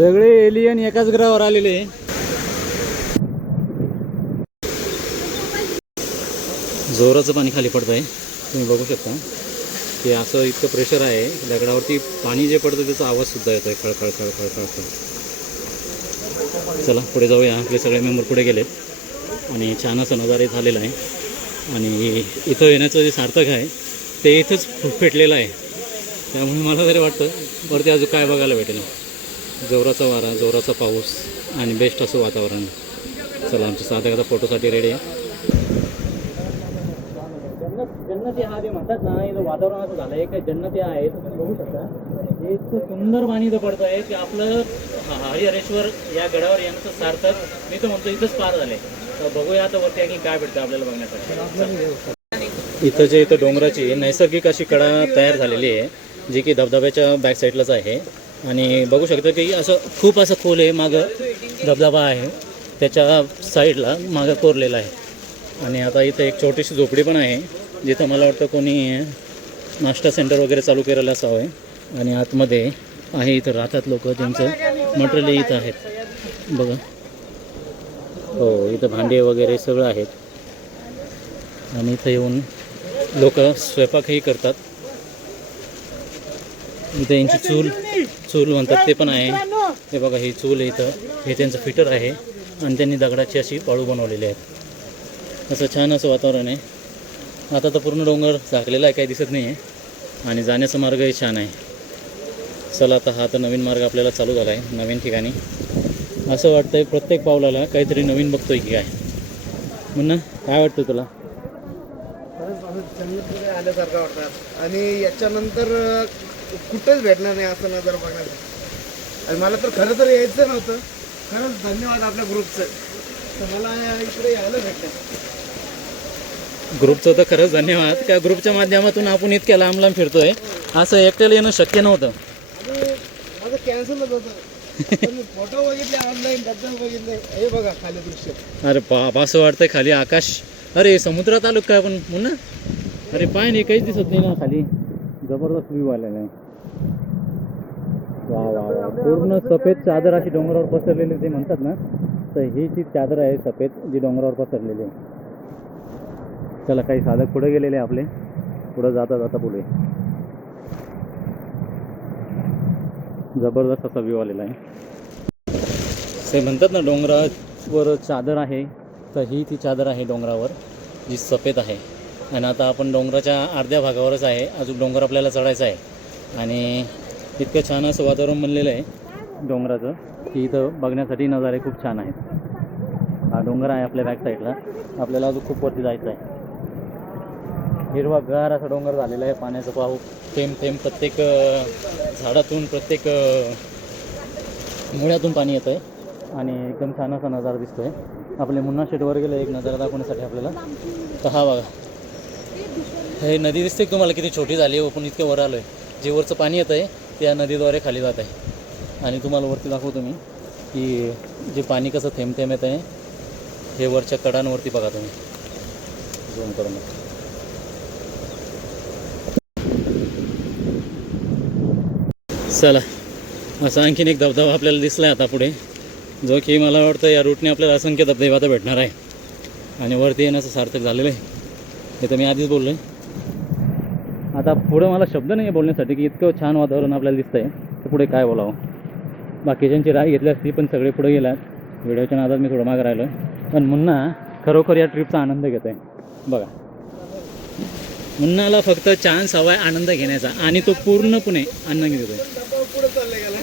सगळे एलियन एकाच ग्रहावर आलेले. जोराचं पाणी खाली पडत आहे, तुम्ही बघू शकता की असं इतकं प्रेशर आहे दगडावरती. पाणी जे पडतं त्याचा आवाज सुद्धा येतोय, खळखळ खळखळ खळखळ. चला पुढे जाऊया. आपले सगळे मेंबर पुढे गेलेत आणि छान असं नजारे झालेला आहे. आणि इथं येण्याचं जे सार्थक आहे ते इथंच पेटलेलं आहे. त्यामुळे मला तरी वाटतं वरती अजून काय बघायला भेटेल. जोराचा वारा, जोराचा पाऊस आणि बेस्ट असं वातावरण. चला आमच्या साधक आता फोटोसाठी रेडी आहे. जन्नती हा जे म्हणतात ना, इथं वातावरण असं झालं आहे काय जन्नती आहे. तुम्ही बघू शकता हे इतकं सुंदर पाणी इथं पडतं आहे की आपलं हरिहरेश्वर या गडावर येण्याचं सार्थक मी तर म्हणतो इथंच पार झालं आहे. तर बघूया आता वरती आणखी काय भेटतं आपल्याला बघण्यासाठी. इथं जे इथं डोंगराची नैसर्गिक अशी कडा तयार झालेली आहे जी की धबधब्याच्या बॅक साईडलाच आहे. आणि बघू शकता की असं खूप असं खोल आहे. मागं धबधबा आहे, त्याच्या साईडला मागं कोरलेला आहे. आणि आता इथं एक छोटीशी झोपडी पण आहे जिथं मला वाटतं कोणी नाश्ता सेंटर वगैरे चालू केलेलं असावं आहे. आणि आतमध्ये आहे इथं राहतात लोक, त्यांचं मटेरियल इथं आहेत बघा. हो, इथं भांडे वगैरे सगळं आहेत. आणि इथं येऊन लोक स्वयंपाकही करतात. इथं यांची चूल म्हणतात ते पण आहे. हे बघा, ही चूल इथं, हे त्यांचं फिटर आहे. आणि त्यांनी दगडाची अशी पाळू बनवलेली आहेत. असं छान असं वातावरण आहे. आता तर पूर्ण डोंगर झाकलेला आहे, काही दिसत नाही आहे. आणि जाण्याचा मार्गही छान आहे. चला आता हा तर नवीन मार्ग आपल्याला चालू झाला आहे नवीन ठिकाणी. असं वाटतं आहे प्रत्येक पावलाला काहीतरी नवीन बघतोय की काय. म्हणून काय वाटतं तुला? जन्नतमध्ये आल्यासारखं वाटतात. आणि याच्यानंतर कुठंच भेटणार नाही असं नजर बघण्यासाठी. आणि मला तर खरं तर यायचं नव्हतं. खरंच धन्यवाद आपल्या ग्रुपचं, तर मला इकडे यायला भेटलं. ग्रुपचं तर खरंच धन्यवाद. त्या ग्रुपच्या माध्यमातून आपण इतक्या लांब लांब फिरतोय. असं एकट्याला येणं शक्य नव्हतं. आणि माझं कॅन्सलच होतं. फोटो बघितले ऑनलाईन, डब्बल बघितले. हे बघा खाली दृश्य. अरे बाप, असं वाटतंय खाली आकाश. अरे समुद्रात आलो काय आपण म्हणून. अरे पाय नाही, काहीच दिसत नाही ना खाली. जबरदस्त व्ह्यू आलेला आहे. वा वा वा, पूर्ण सफेद चादर अशी डोंगरावर पसरलेली ते म्हणतात ना, तर ही ती चादर आहे सफेद जी डोंगरावर पसरलेली आहे. चला काही साधक पुढे गेलेले आपले, पुढे जाता जाता बोलूया. जबरदस्त असा व्ह्यू आलेला आहे. ते म्हणतात ना डोंगरावर चादर आहे, तर ही ती चादर आहे डोंगरावर जी सफेद आहे. आणि आता आपण डोंगराच्या अर्ध्या भागावरच आहे, अजून डोंगर आपल्याला चढायचं आहे. आणि इतकं छान असं वातावरण बनलेलं आहे डोंगराचं की इथं बघण्यासाठी नजारे खूप छान आहेत. हा डोंगर आहे आपल्या बॅक साईडला, आपल्याला अजून खूप वरती जायचं आहे. हिरवागार असा डोंगर झालेला आहे. पाण्याचं पाहू थेंब थेंब प्रत्येक झाडातून, प्रत्येक मुळ्यातून पाणी येतं आहे. आणि एकदम छान असा नजारा दिसतो आहे. आपले मुन्ना शेटवर गेलं एक नजारा दाखवण्यासाठी आपल्याला. तर हा बघा, हे नदी दिसते तुम्हाला किती छोटी झाली आहे, पण इतके वर आलो आहे. जे वरचं पाणी येतं आहे त्या नदीद्वारे खाली जात आहे. आणि तुम्हाला वरती दाखवतो मी की जे पाणी कसं थेंब थेंब येतं आहे. हे वरच्या कडांवरती बघा तुम्ही, झूम करून. चला असा आणखीन एक धबधबा आपल्याला दिसला आहे आता पुढे, जो की मला वाटतं या रूटने आपल्याला असंख्य धबधबे आता भेटणार आहे. आणि वरती येण्याचं सार्थक झालेलं आहे, हे तर मी आधीच बोललो आहे. आता पुढं मला शब्द नाही आहे बोलण्यासाठी की इतकं छान वातावरण आपल्याला दिसतं आहे, तर पुढे काय बोलावं. बाकीच्यांची राय घेतली असती पण सगळे पुढे गेलात. व्हिडिओच्या नादात मी थोडं मागं राहिलो आहे. पण मुन्ना खरोखर या ट्रिपचा आनंद घेतो आहे बघा. मुन्नाला फक्त चान्स हवा आहे आनंद घेण्याचा, आणि तो पूर्णपणे आनंद घेतो आहे. पुढे चालले गेला.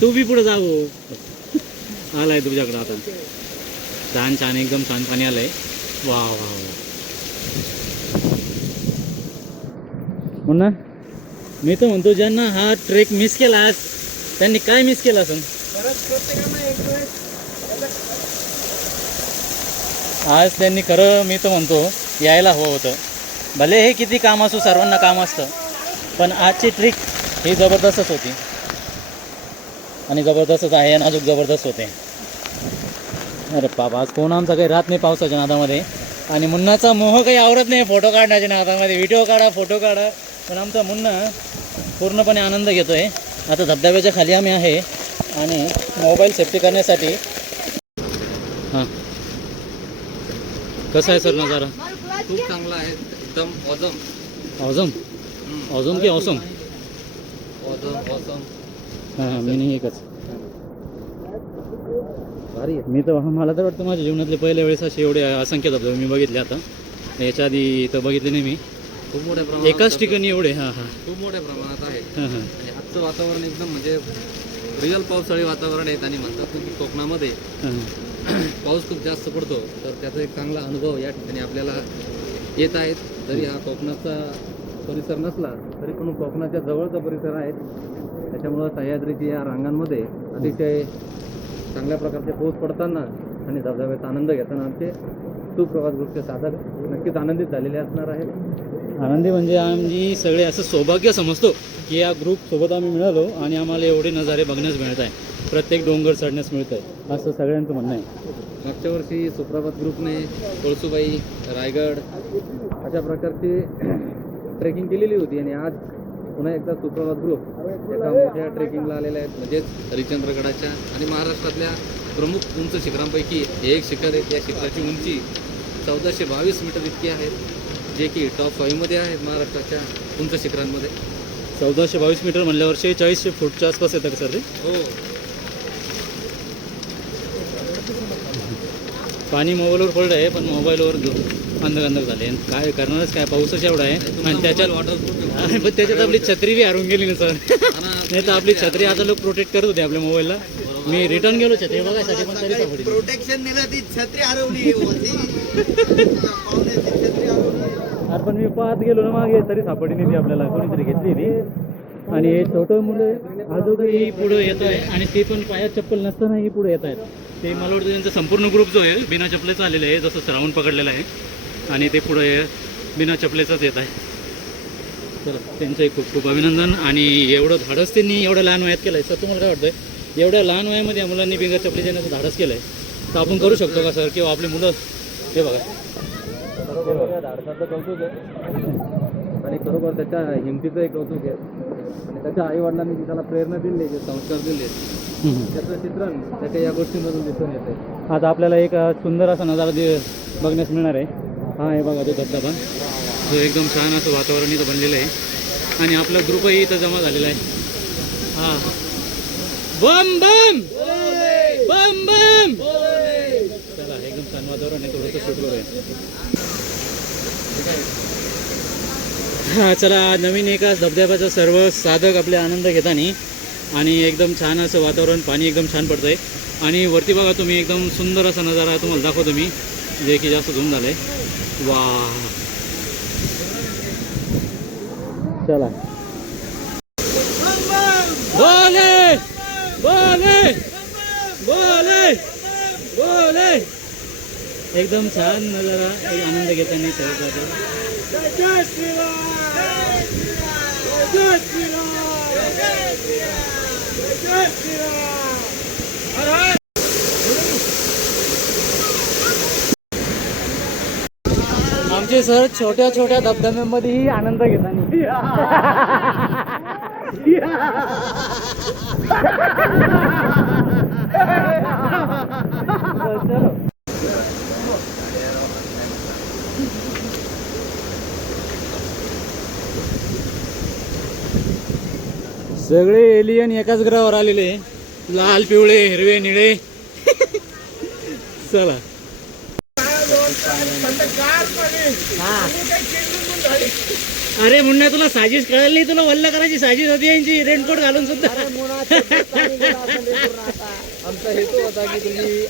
तू बी पुढे जाऊ आलाय तुझ्याकडं आता. छान छान एकदम छान पाणी आलंय. वा वा वा. मुन्ना मी तर म्हणतो ज्यांना हा ट्रेक मिस केला त्यांनी काय मिस केलं असेल. आज त्यांनी खरं मी तर म्हणतो यायला हवं होतं. भले हे किती काम असो, सर्वांना काम असतं, पण आजची ट्रिक ही जबरदस्तच होती. आणि जबरदस्तच आहे आणि अजून जबरदस्त होते. अरे बाबा, आज कोण आमचा काही राहत नाही पावसाच्या नादामध्ये. आणि मुन्नाचा मोह काही आवरत नाही फोटो काढण्याच्या नादामध्ये. व्हिडिओ काढा, फोटो काढा, पण आमचा मुन्ना पूर्णपणे आनंद घेतो आहे. आता धबधब्याच्या खाली आम्ही आहे आणि मोबाईल सेफ्टी करण्यासाठी. हां, कसा आहे सर नजारा? खूप चांगला आहे, एकदम ऑझम. ऑझम? ऑझम की ऑसम? ऑझम. हां, मी नाही एकच. भारी मी तर मला तर वाटतं माझ्या जीवनातले पहिल्या वेळेस असे एवढे असंख्य धबधबे मी बघितले. आता याच्या आधी तर बघितले नाही मी खूप मोठ्या प्रमाणात एकाच ठिकाणी एवढे. हां हां खूप मोठ्या प्रमाणात आहे. हां हां आणि आजचं वातावरण एकदम म्हणजे रिअल पावसाळी वातावरण आहे. आणि म्हणतात की कोकणामध्ये हां. पाऊस खूप जास्त पडतो, तर त्याचा एक चांगला अनुभव या ठिकाणी आपल्याला येत आहेत. जरी हा कोकणाचा परिसर नसला तरी पण कोकणाच्या जवळचा परिसर आहे. त्याच्यामुळं सह्याद्रीच्या या रांगांमध्ये अतिशय चांगल्या प्रकारचे पाऊस पडताना आणि धबधब्याचा आनंद घेताना आमचे सुप्रभात ग्रुपचे साधक नक्कीच आनंदित झालेले असणार आहेत. आनंदी म्हणजे आम्ही सगळे असं सौभाग्य समजतो की या ग्रुपसोबत आम्ही मिळालो आणि आम्हाला एवढे नजारे बघण्यास मिळत आहे, प्रत्येक डोंगर चढण्यास मिळत आहे, असं सगळ्यांचं म्हणणं आहे. मागच्या वर्षी सुप्रभात ग्रुपने कळसुबाई, रायगड अशा प्रकारची ट्रेकिंग केलेली होती आणि आज पुन्हा एकदा सुप्रभात ग्रुप एका मोठ्या ट्रेकिंगला आलेले आहेत, म्हणजेच हरिश्चंद्रगडाच्या आणि महाराष्ट्रातल्या प्रमुख उंच शिखरांपैकी हे एक शिखर आहे. या शिखराची उंची 1422 मीटर इतकी आहे, जे की टॉप 5मध्ये आहेत महाराष्ट्राच्या उंच शिखरांमध्ये. 1422 मीटर म्हणल्यावर 4600 फूटच्या आसपास येतं का सर ते? हो, पाणी मोबाईलवर पडलं आहे, पण मोबाईलवर अंधक झाले. आणि काय करणारच काय, पाऊसच एवढा आहे आणि त्याच्यात वॉटरप्रूफ पण त्याच्यात आपली छत्री बी हरून गेली ना सर. नाही तर आपली छत्री आता लोक प्रोटेक्ट करत होते आपल्या मोबाईलला. मी रिटर्न गेलो छत्री बघायसाठी, पण तरी सापडली. प्रोटेक्शन दिलं ती छत्री हरवली अरे पण मी पाहत गेलो ना मागे, तरी सापडली नाही ती आपल्याला, कोणीतरी घेतली ती. आणि हे छोटं मुलं आजोबाही पुढं येत आहे आणि ते पण पायात चप्पल नसतानाही पुढे येत आहेत. ते मला वाटतं त्यांचा संपूर्ण ग्रुप जो आहे बिना चपलेचा आलेला आहे, जसं श्रावण पकडलेला आहे आणि ते पुढे बिना चपलेचाच येत आहे. तर त्यांचंही खूप खूप अभिनंदन. आणि एवढं धाडस त्यांनी एवढ्या लहान वयात केलं आहे. सर तुम्हाला काय वाटतं, एवढ्या लहान वयामध्ये या मुलांनी बिगर चपलेच्या येण्याचं धाडस केलं आहे, तर आपण करू शकतो का सर? किंवा आपली मुलं हे बघा धाडसाचं कौतुक आहे आणि खरोखर त्याच्या हिमतीचंही कौतुक आहे. आणि त्याच्या आईवडिलांनी जी त्याला प्रेरणा दिली, जे संस्कार दिले, त्याचं चित्रण त्याच्या या गोष्टींमधून दिसून येते. आता आपल्याला एक सुंदर असा नजारा बघण्यास मिळणार आहे. हा आहे बघा तो धबधबा, जो एकदम छान असं वातावरण इथं बनलेलं आहे आणि आपला ग्रुपही इथं जमा झालेला आहे. हा, बम बम बम बम. चला, एकदम छान वातावरण आहे, थोडंसं शूट करूया. हा, चला, नवीन एका धबधब्याचा सर्व साधक आपले आनंद घेताना आणि एकदम छान असं वातावरण, पाणी एकदम छान पडतं आहे आणि वरती बघा तुम्ही, एकदम सुंदर असा नजारा तुम्हाला दाखवतो मी, जे की जास्त झूम झालं आहे. वा, चला, बोले बोले बोले बोले. एकदम छान नजारा, एक आनंद घेताना सर्व. आमचे सर छोट्या छोट्या धबधब्यांमध्येही आनंद घेताना. सगळे एलियन एकाच ग्रहावर आलेले, लाल पिवळे हिरवे निळे. चला, अरे मुन्ना, तुला साजिश कळली नाही? तुला वल्ल करायची साजिश होती यांची, रेनकोट घालून सुद्धा. आमचा हेतू होता की तुम्ही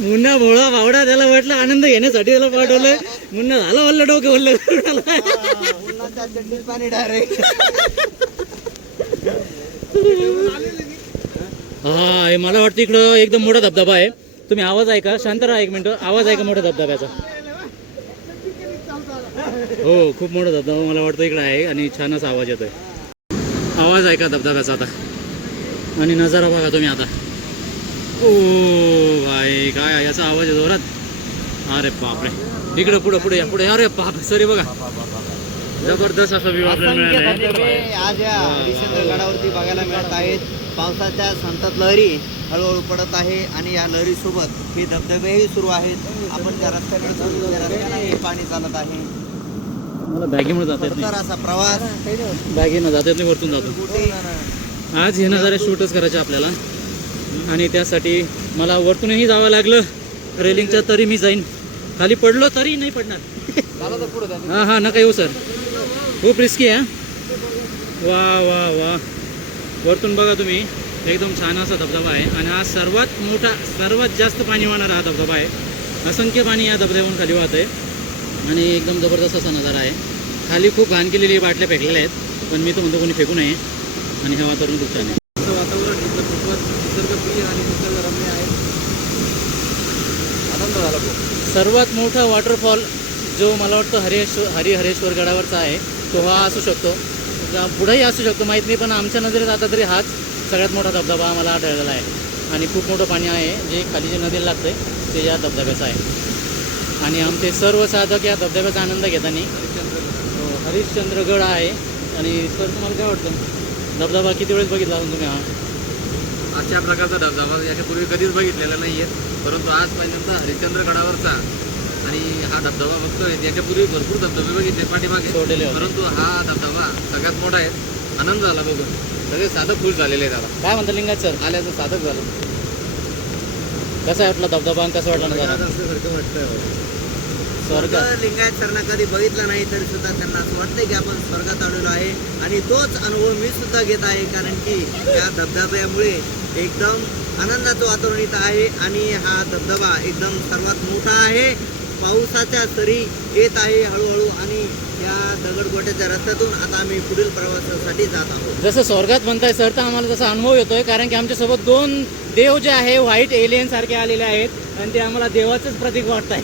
मुन्ना भोळा भावडा, त्याला वाटलं आनंद घेण्यासाठी त्याला पाठवलं. मुन्ना झाला वल्ल, डोके वल्ल करून आला. पाणी डायरेक्ट. हा, हे मला वाटतं इकडं एकदम मोठा धबधबा आहे. तुम्ही आवाज ऐका, शांत राहा एक मिनिट. आवाज ऐका मोठ्या धबधब्याचा. हो, खूप मोठा धबधबा मला वाटतं इकडं आहे आणि छान असा आवाज येतोय. आवाज ऐका धबधब्याचा आता आणि नजारा बघा तुम्ही आता. ओ भाई, काय याचा आवाज आहे जोरात. अरे बापरे, इकडं पुढं पुढे या पुढे. अरे बाप, सरी बघा, जबरदस्त असा व्ह्यू आपल्याला असंख्य मिळाला आहे. धबधबे आज या हरिश्चंद्र गडावरती बघायला मिळत आहेत. पावसाच्या संतत लहरी हळूहळू पडत आहे आणि या लहरीसोबत हे धबधबेही सुरू आहेत. आपण त्या रस्त्याकडे जाऊ, त्या रस्त्याने पाणी चालत आहे. मला बॅगेमुळे जाता येत खडतर नाही, असा प्रवास. बॅगेनं जाता येत नाही, वरतून जातो. कुठे आज हे नजारे शूटच करायचे आपल्याला आणि त्यासाठी मला वरतूनही जावं लागलं रेलिंगच्या, तरी मी जाईन. खाली पडलो तरी नाही पडणार. हां हां नका येऊ सर, खूप रिस्की आहे. वा वा वा, वरतून बघा तुम्ही, एकदम छान असा धबधबा आहे आणि हा सर्वात मोठा, सर्वात जास्त पाणी वाहणारा हा धबधबा आहे. असंख्य पाणी या धबधब्यावरून खाली वाहत आहे आणि एकदम जबरदस्त असा नजारा आहे. खाली खूप घाण केलेली बाटल्या फेकलेल्या आहेत, पण मी तर म्हणतो कोणी फेकू नये. आणि हे वातावरण खूप छान आहे. असं वातावरण इथलं खूपच निसर्गप्रिय आणि निसर्गरम्य आहे. आनंद झाला खूप. सर्वात मोठा वॉटरफॉल जो मला वाटतं हरिहरेश्वर गडावरचा आहे, तो हा असू शकतो, पुढेही असू शकतो, माहीत नाही, पण आमच्या नजरेत आता तरी हाच सगळ्यात मोठा धबधबा आम्हाला आढळलेला आहे. आणि खूप मोठं पाणी आहे जे खाली जे नदीला लागतं आहे ते या धबधब्याचं आहे. आणि आमचे सर्व साधक या धबधब्याचा आनंद घेताना हरिश्चंद्रगड आहे. आणि सर तुम्हाला काय वाटतं, धबधबा किती वेळेस बघितला असून तुम्ही हा? अशा प्रकारचा धबधबा याच्यापूर्वी कधीच बघितलेला नाही आहे, परंतु आज पहिल्यांदा हरिश्चंद्रगडावरचा आणि हा धबधबा बघतोय. याच्यापूर्वी भरपूर धबधबे बघितले पाठीमागे, सोडलेले होते. परंतु हा धबधबा सगळ्यात मोठा आहे. आनंद झाला बघून, सगळे साधक खुश झालेले आहेत. आता काय म्हणता लिंगायत सर, आल्याचं साधक झालं. कसा वाटला धबधबा आणि कसं वाटला नजारा? असल्यासारखं वाटतं. स्वर्ग. लिंगायत सरना कधी बघितलं नाही तरी सुद्धा त्यांना असं वाटतंय की आपण स्वर्गात आलेलो आहे. आणि तोच अनुभव मी सुद्धा घेत आहे, कारण की या धबधब्यामुळे एकदम आनंदाचं वातावरण इथं आहे. आणि हा धबधबा एकदम सर्वात मोठा आहे. पावसाच्या सरी येत आहे हळूहळू आणि या दगडगोट्याच्या रस्त्यातून आता आम्ही पुढील प्रवासासाठी जात आहोत. जसं स्वर्गात म्हणताय सर, तर आम्हाला तसा अनुभव येतोय, कारण की आमच्यासोबत 2 देव जे आहे व्हाईट एलियन सारखे आलेले आहेत आणि ते आम्हाला देवाचंच प्रतीक वाटत आहे.